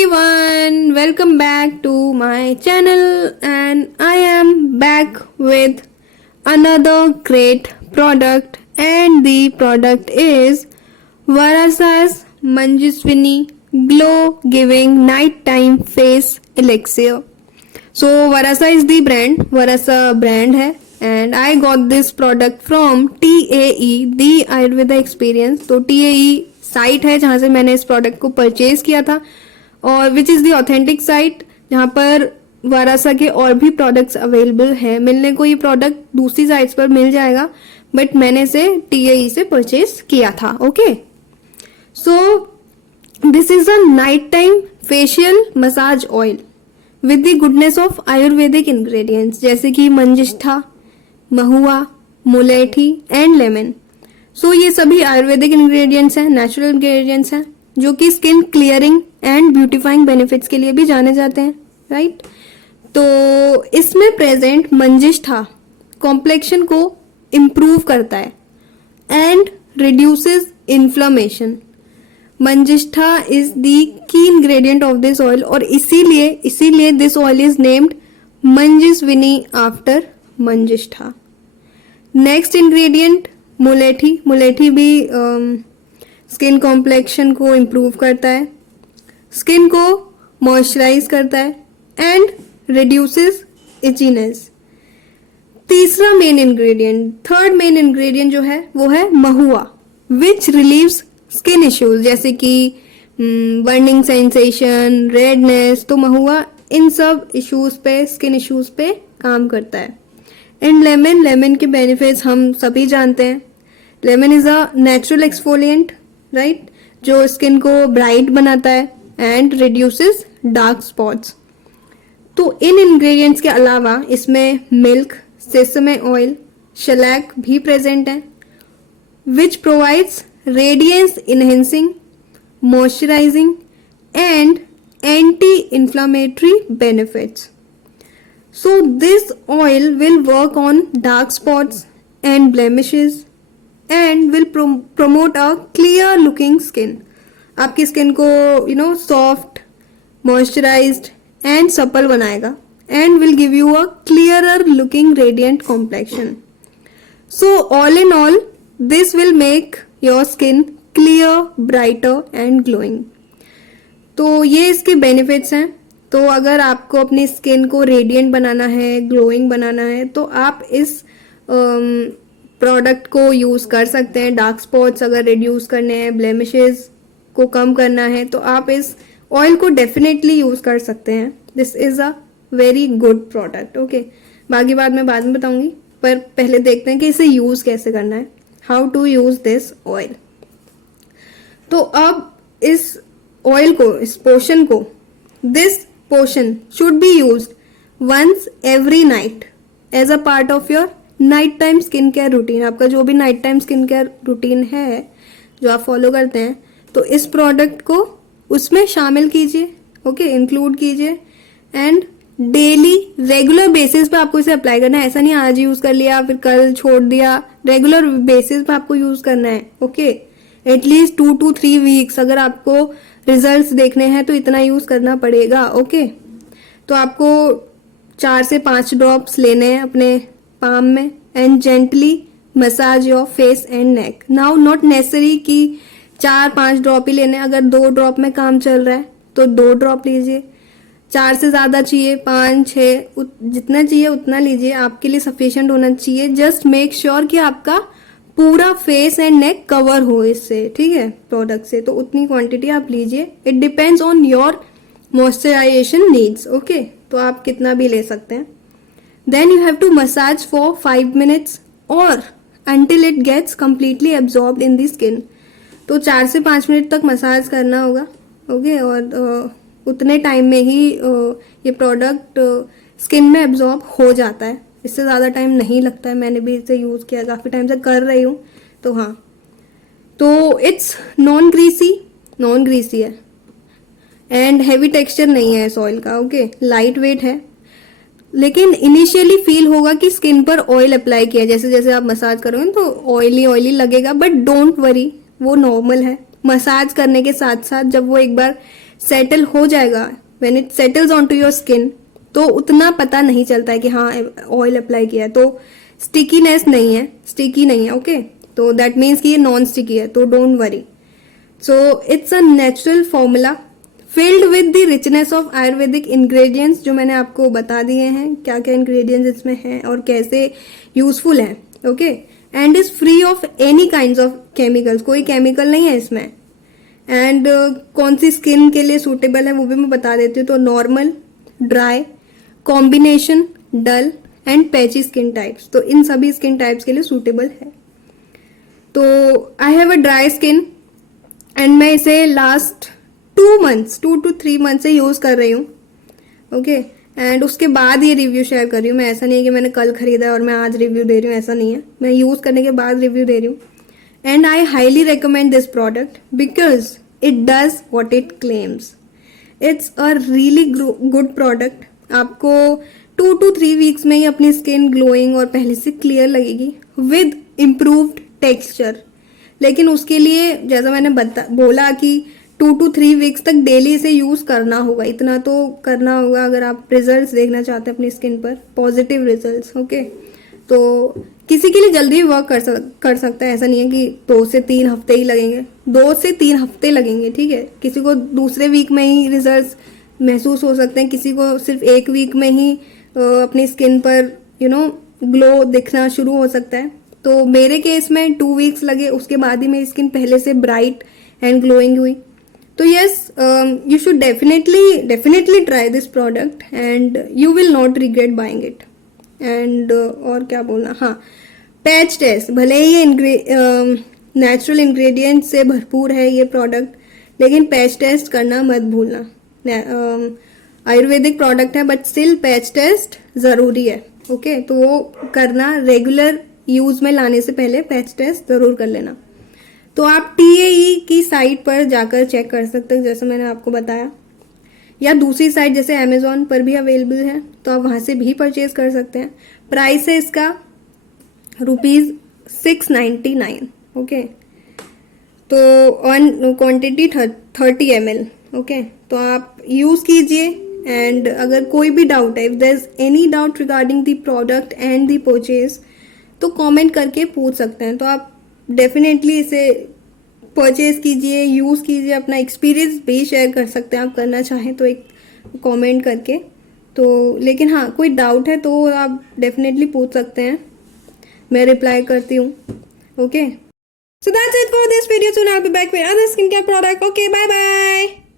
everyone, welcome back to my channel and I am back with another great product and the product is Varasa's Manjuswini Glow Giving Nighttime Face Elixir. So Varasa is the brand, Varasa brand है and I got this product from TAE, the Ayurveda Experience. तो TAE site है जहाँ से मैंने इस product को purchase किया था और which is the authentic site जहाँ पर वारासा के और भी प्रोडक्ट्स अवेलेबल हैं. मिलने को ये प्रोडक्ट दूसरी साइट्स पर मिल जाएगा बट मैंने इसे TAE से परचेज किया था. Okay, so this is a night time facial massage oil with the goodness of Ayurvedic ingredients जैसे कि मंजिष्ठा, महुआ, मुलेठी एंड लेमन. सो ये सभी आयुर्वेदिक इंग्रेडिएंट्स हैं, नेचुरल इंग्रेडिएंट्स हैं जो कि skin clearing and beautifying benefits के लिए भी जाने जाते हैं, राइट. तो इसमें प्रेजेंट मंजिष्ठा कॉम्प्लेक्शन को इम्प्रूव करता है and reduces inflammation. Manjistha is the key ingredient of this oil और इसीलिए this oil is named Manjaswini after manjishtha. Next ingredient mulethi. मुलेठी भी स्किन कॉम्प्लेक्शन को इम्प्रूव करता है, स्किन को मॉइस्चराइज करता है एंड रिड्यूसेस इचीनेस. तीसरा main ingredient, third main ingredient जो है वो है महुआ विच रिलीव्स स्किन इश्यूज जैसे कि बर्निंग सेंसेशन, रेडनेस. तो महुआ इन सब इश्यूज पे, स्किन इश्यूज पे काम करता है. एंड लेमन, लेमन के बेनिफिट्स हम सभी जानते हैं. Lemon is a natural exfoliant, right, जो स्किन को ब्राइट बनाता है एंड रिड्यूसेस डार्क स्पॉट्स. तो इन इंग्रेडिएंट्स के अलावा इसमें मिल्क, सेसमे ऑयल, शेलैक भी प्रेजेंट है which provides radiance enhancing, moisturising and anti inflammatory benefits. So this oil will work on dark spots and blemishes and will promote a clear looking skin. आपकी skin को soft, moisturised and supple बनाएगा and will give you a clearer looking radiant complexion. So all in all, this will make your skin clear, brighter and glowing. तो ये इसके benefits हैं. तो अगर आपको अपनी स्किन को रेडिएंट बनाना है, ग्लोइंग बनाना है तो आप इस प्रोडक्ट को यूज़ कर सकते हैं. डार्क स्पॉट्स अगर रिड्यूस करने हैं, ब्लेमिशेस को कम करना है तो आप इस ऑयल को डेफिनेटली यूज़ कर सकते हैं. This is a very good product. Okay, बाकी बात मैं बाद में बताऊंगी पर पहले देखते हैं कि इसे यूज़ कैसे करना है. How to use this oil. तो अब इस ऑयल को, इस पोर्शन को, this portion should be used once every night as a part of your night time skin care routine. आपका जो भी night time skin care routine है जो आप फॉलो करते हैं तो इस प्रोडक्ट को उसमें शामिल कीजिए. ओके, इंक्लूड कीजिए एंड डेली रेगुलर बेसिस पे आपको इसे अप्लाई करना है. ऐसा नहीं आज यूज कर लिया फिर कल छोड़ दिया, रेगुलर बेसिस पे आपको यूज करना है. ओके, एटलीस्ट 2 to 3 वीक्स अगर आपको रिजल्ट्स देखने हैं तो इतना यूज करना पड़ेगा. ओके, तो आपको 4 से 5 ड्रॉप्स लेने हैं अपने पाम में and gently massage your face and neck. Now not necessary कि 4-5 ड्रॉप ही लेने. अगर 2 ड्रॉप में काम चल रहा है तो 2 ड्रॉप लीजिए. 4 से ज़्यादा चाहिए, 5-6, जितना चाहिए उतना लीजिए. आपके लिए सफिशिएंट होना चाहिए. जस्ट मेक श्योर कि आपका पूरा फेस एंड नेक कवर हो इससे, ठीक है, प्रोडक्ट से. तो उतनी क्वांटिटी आप लीजिए. It depends on your moisturisation needs. Okay, तो आप कितना भी ले सकते हैं. Then you have to massage for 5 minutes और until it gets completely absorbed in the skin. तो 4 से 5 मिनट तक मसाज करना होगा. ओके, और उतने टाइम में ही ये प्रोडक्ट स्किन में एब्जॉर्ब हो जाता है. इससे ज़्यादा टाइम नहीं लगता है. मैंने भी इसे यूज़ किया, काफ़ी टाइम से कर रही हूँ. तो हाँ, तो इट्स नॉन ग्रीसी है एंड हैवी टेक्सचर नहीं है इस ऑयल का. ओके, लाइट वेट है लेकिन इनिशियली फील होगा कि स्किन पर ऑयल अप्लाई किया. जैसे जैसे आप मसाज करोगे तो ऑयली लगेगा बट डोंट वरी, वो नॉर्मल है. मसाज करने के साथ साथ जब वो एक बार सेटल हो जाएगा, when it settles on to your skin, तो उतना पता नहीं चलता है कि हाँ ऑयल अप्लाई किया है, तो स्टिकीनेस नहीं है, स्टिकी नहीं है, ओके। तो दैट मीन्स कि ये नॉन स्टिकी है, तो don't worry. So it's a natural formula filled with the richness of Ayurvedic ingredients, जो मैंने आपको बता दिए हैं क्या क्या इंग्रेडिएंट्स इसमें हैं और कैसे यूजफुल हैं, okay. And is free of any kind of chemicals, कोई केमिकल नहीं है इसमें। एंड कौन सी स्किन के लिए सूटेबल है वो भी मैं बता देती हूँ। तो normal, dry, combination, dull and patchy skin types, तो इन सभी स्किन टाइप्स के लिए सूटेबल है। तो I have a dry skin and मैं इसे लास्ट 2 to 3 मंथ से यूज़ कर रही हूँ, ओके। एंड उसके बाद ये रिव्यू शेयर कर रही हूँ मैं, ऐसा नहीं है कि मैंने कल खरीदा है और मैं आज रिव्यू दे रही हूँ, ऐसा नहीं है, मैं यूज़ करने के बाद रिव्यू दे रही हूँ। And I highly recommend this product because it does what it claims. It's a really good product. आपको 2 to 3 वीक्स में ही अपनी स्किन ग्लोइंग और पहले से क्लियर लगेगी विद इम्प्रूव्ड टेक्सचर। लेकिन उसके लिए जैसा मैंने बोला कि 2 to 3 वीक्स तक डेली इसे यूज़ करना होगा, इतना तो करना होगा अगर आप रिजल्ट्स देखना चाहते हैं अपनी स्किन पर, पॉजिटिव रिजल्ट्स, ओके। तो किसी के लिए जल्दी वर्क कर सकता है, ऐसा नहीं है कि 2 से 3 हफ्ते ही लगेंगे, 2 से 3 हफ्ते लगेंगे, ठीक है। किसी को दूसरे वीक में ही रिजल्ट्स महसूस हो सकते हैं, किसी को सिर्फ 1 वीक में ही अपनी स्किन पर ग्लो दिखना शुरू हो सकता है। तो मेरे केस में 2 वीक्स लगे, उसके बाद ही मेरी स्किन पहले से ब्राइट एंड ग्लोइंग हुई। तो yes, you should definitely try this product and you will not regret buying it. And और क्या बोलना, हाँ, पैच टेस्ट, भले ही ये नेचुरल इंग्रेडिएंट से भरपूर है ये प्रोडक्ट, लेकिन पैच टेस्ट करना मत भूलना। आयुर्वेदिक प्रोडक्ट है बट स्टिल पैच टेस्ट ज़रूरी है, ओके। तो वो करना, रेगुलर यूज़ में लाने से पहले पैच टेस्ट ज़रूर कर लेना। तो आप TAE की साइट पर जाकर चेक कर सकते हैं जैसे मैंने आपको बताया, या दूसरी साइट जैसे अमेजोन पर भी अवेलेबल है, तो आप वहाँ से भी परचेज कर सकते हैं। प्राइस है इसका ₹699, ओके। तो ऑन क्वांटिटी 30 ml, ओके। तो आप यूज़ कीजिए। एंड अगर कोई भी डाउट है, if there is any doubt regarding the product and the purchase, तो कमेंट करके पूछ सकते हैं। तो आप डेफिनेटली इसे परचेज कीजिए, यूज़ कीजिए, अपना एक्सपीरियंस भी शेयर कर सकते हैं आप करना चाहें तो, एक कमेंट करके। तो लेकिन हाँ, कोई डाउट है तो आप डेफिनेटली पूछ सकते हैं, मैं रिप्लाई करती हूँ, okay. So that's it for this video. Soon I will be back with other skin care product. Okay, bye bye.